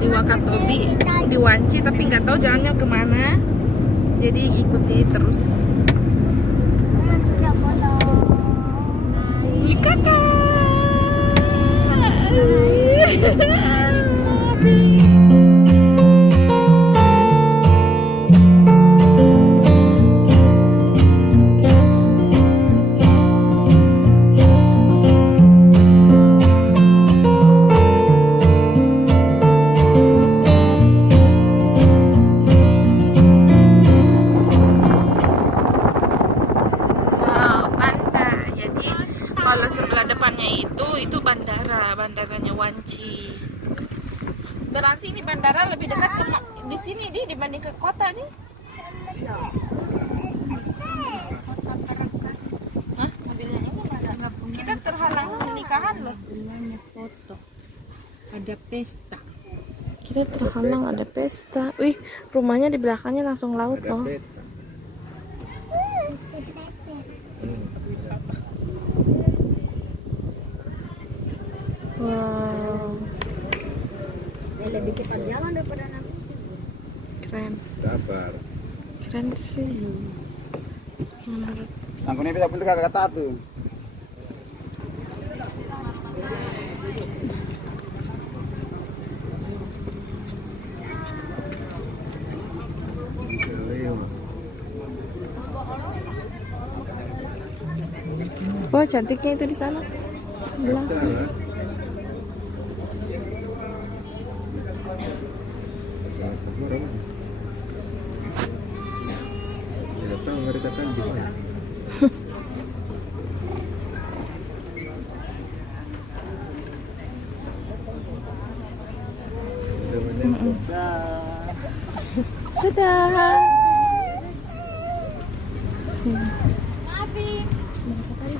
di Wakatobi, di Wanci, tapi nggak tahu jalannya kemana. Jadi ikuti terus. Kakak. Kalau sebelah depannya itu bandaranya Wanci. Berarti ini bandara lebih dekat ke di sini dibanding ke kota nih. Hah? Mobilnya ini mana? Kita terhalang pernikahan loh. Foto. Ada pesta. Kita terhalang ada pesta. Wih, rumahnya di belakangnya langsung laut loh. Wow. Lebih cepat jalan daripada nanti. Keren. Sabar. Keren sih. Menurut. Angkone bisa bentuk kata tuh. Wah, cantiknya itu di sana. Belakang. Dadah.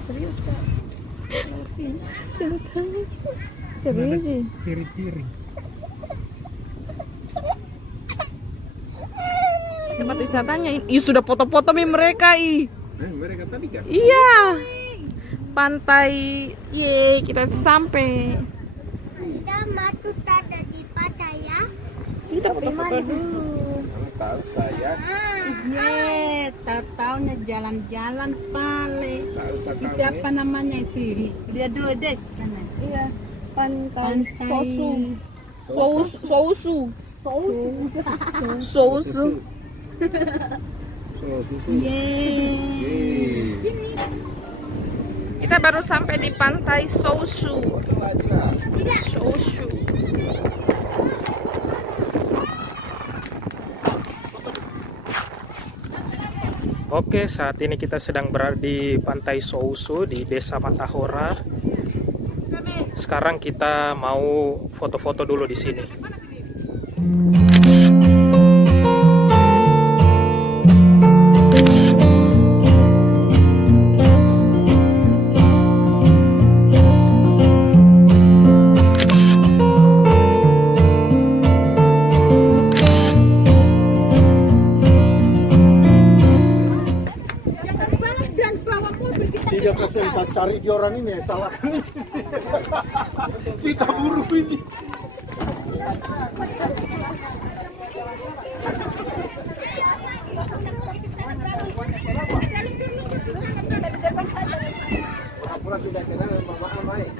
Serius kak? Serius sih. Ciri-ciri. Tempat wisatanya ini sudah foto-foto mereka Mereka tadi kan? Iya. Pantai. Ye, kita sampai. Kita matu ada di pantai ya. Kita foto-foto dulu. Tahu saya. Tahu-tahunya jalan-jalan pale. Itu apa namanya itu? Dia dua des sana. Iya. Pantai Sosu. Sousu. Sousu. Kita baru sampai di pantai Sousu. Sousu. Oke, saat ini kita sedang berada di pantai Sousu di Desa Matahora. Sekarang kita mau foto-foto dulu di sini. Tidak bisa cari di orang ini, salah. Kita buru ini.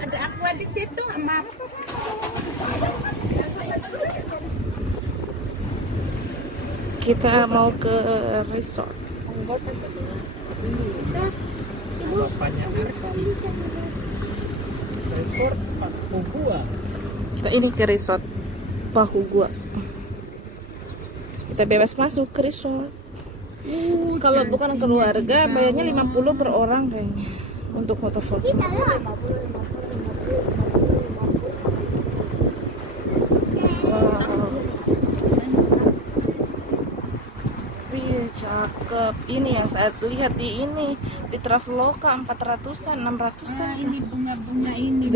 Ada aqua di situ, Mam. Kita mau ke resort. Bapaknya Resort Pahugua. Kita ini ke resort Pahugua. Kita bebas masuk ke resort. Kalau bukan keluarga bayarnya 50 per orang kayaknya untuk foto-foto. Wow. Iya, cakep. Ini yang saya lihat di Traveloka 400-an, 600-an. Ini bunga-bunga ini.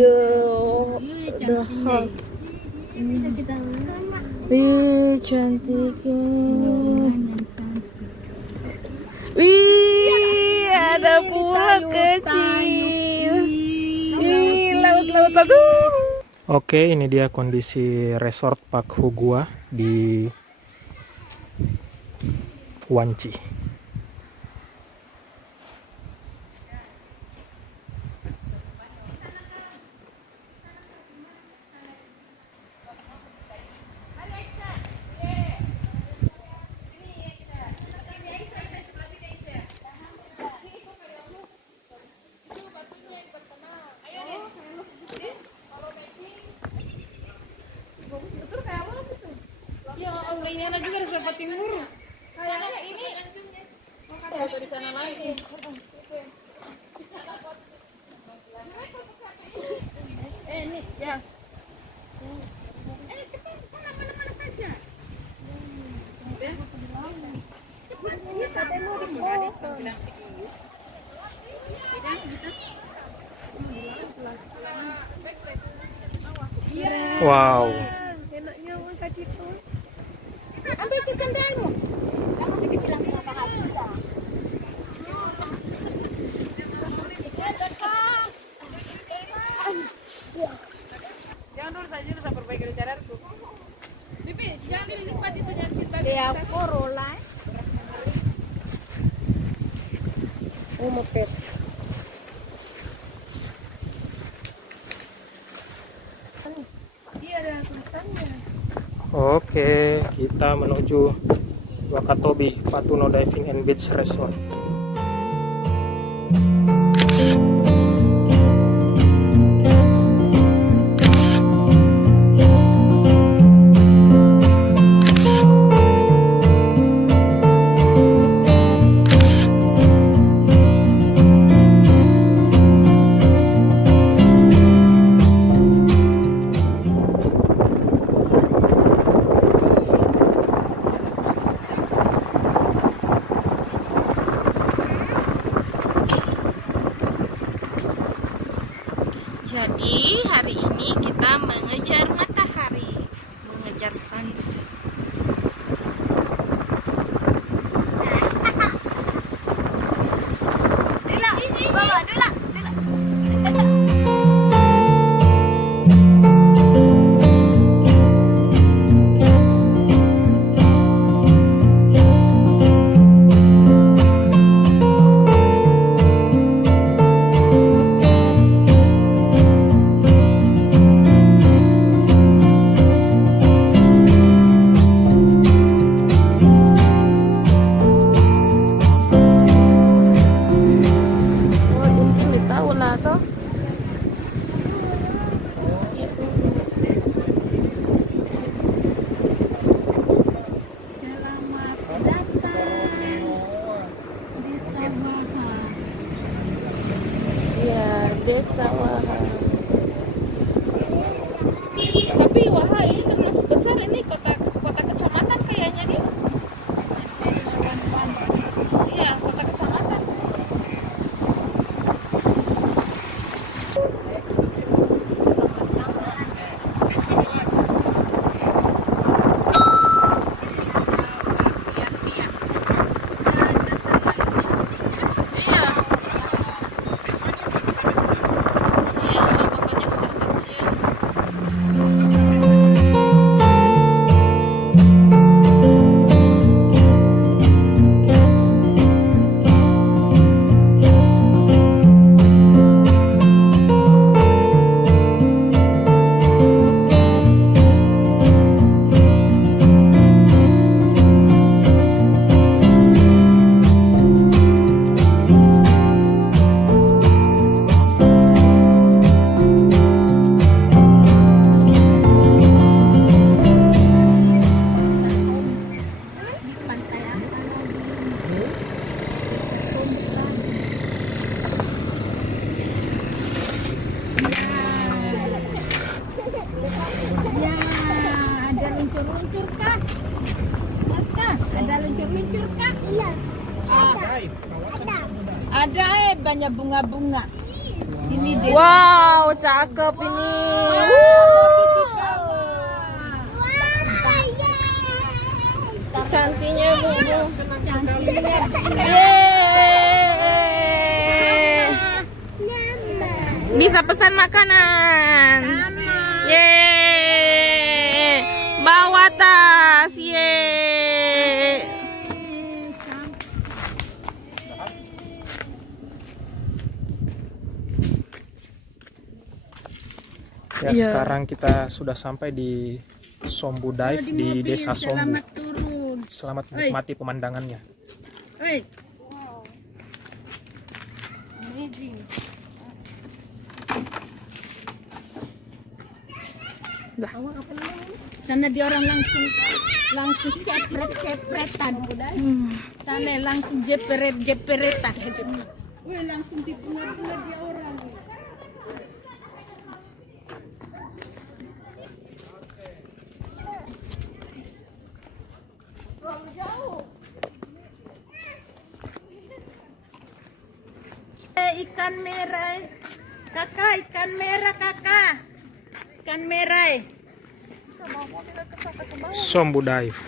Bisa kita lihat. Ih, cantiknya. Wih, ada pulau kecil. Ih, laut-laut. Aduh. Oke, ini dia kondisi resort Park Hugua di Wanci. Ya Allah, ini ada juga Sobat Timur. Kayaknya ini foto di sana lagi. Ini ya. Kita di sana mana-mana saja. Wow. Enaknya makan gitu. Ambil itu sandalmu. Kamu masih kecil langsung apa bisa. Jangan dulu saja bisa perbaiki caranya. Bibi, jangan dilipat itu nyakit tadi. Ya, Corolla. Moped. Iya, ada tulisannya. Oke, kita menuju Wakatobi Patuno Diving and Beach Resort. Jadi hari ini kita mengejar matahari, mengejar sunset. Selamat datang di Sawaha. Ya, Desa Waha. Tapi Waha ini termasuk besar, ini kota kecamatan kayaknya nih. Iya, kota kecamatan. Iya. Iya, pokoknya kecil-kecil. Di pantai apa lagi? Ya, ada luncur-luncur kah? Ada luncur-luncur kah? Iya. Ada banyak bunga-bunga. Ini dia. Wow, cakep ini. Cantiknya Bu. Cantiknya. Yeay. Bisa pesan makanan. Yeay. Bawa tas. Yeay. Ya, Iya. sekarang kita sudah sampai di Sombu Dive di Desa Sombu. turun. Selamat menikmati pemandangannya. Oi. Amazing. Sana dia orang langsung kepret-kepretan. Sana langsung jeperetan. Wih, langsung dipungut-pungut dia orang. Ikan merah, kakak, ikan merah kakak, ikan merah. Sombu Dive.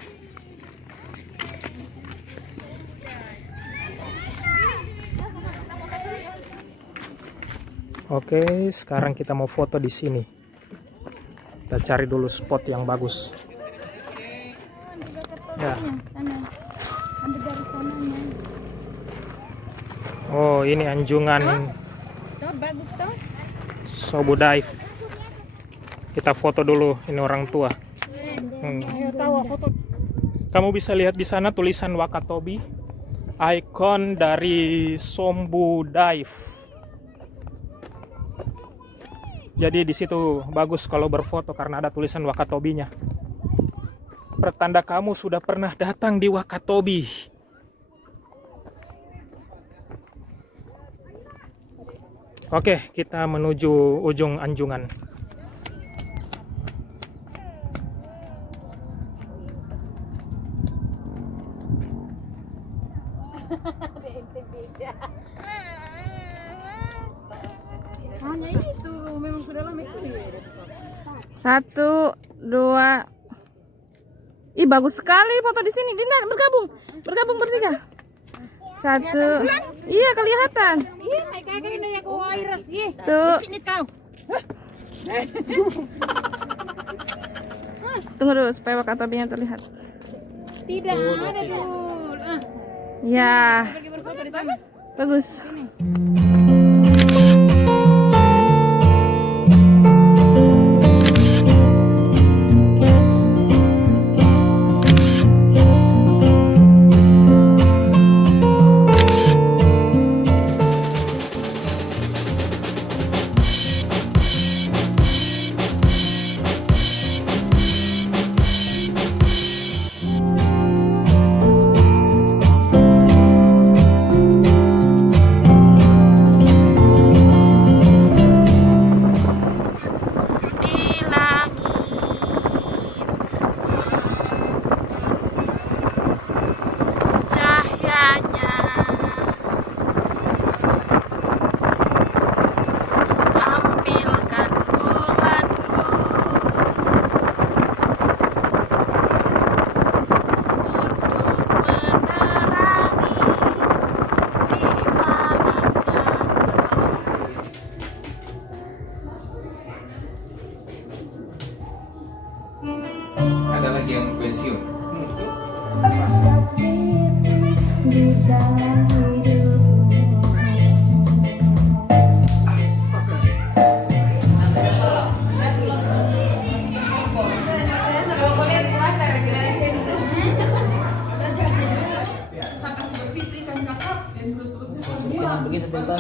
Oke, sekarang kita mau foto di sini. Kita cari dulu spot yang bagus. Ya. Sana, ada dari sananya. Oh, ini anjungan Tuh bagus tuh. Sombu Dive. Kita foto dulu, ini orang tua. Ayo tahu foto. Kamu bisa lihat di sana tulisan Wakatobi, ikon dari Sombu Dive. Jadi di situ bagus kalau berfoto karena ada tulisan Wakatobinya. Pertanda kamu sudah pernah datang di Wakatobi. Oke, kita menuju ujung anjungan. Hanya itu, memang sudah lama itu. 1, 2. Ih, bagus sekali foto di sini. Dinda, bergabung bertiga. 1. Iya, kelihatan. Iya, kakak ini yang kau iras ye. Tuh, Sini kau. tunggu dulu supaya Wakatobinya terlihat. Tidak ada dul. Ah, Ya, pergi berfoto di sana. bagus. Di langit cahayanya tampilkan bulanku untuk menerangi di malam yang gelap. Ada lagi yang pensiun. Begitu tentang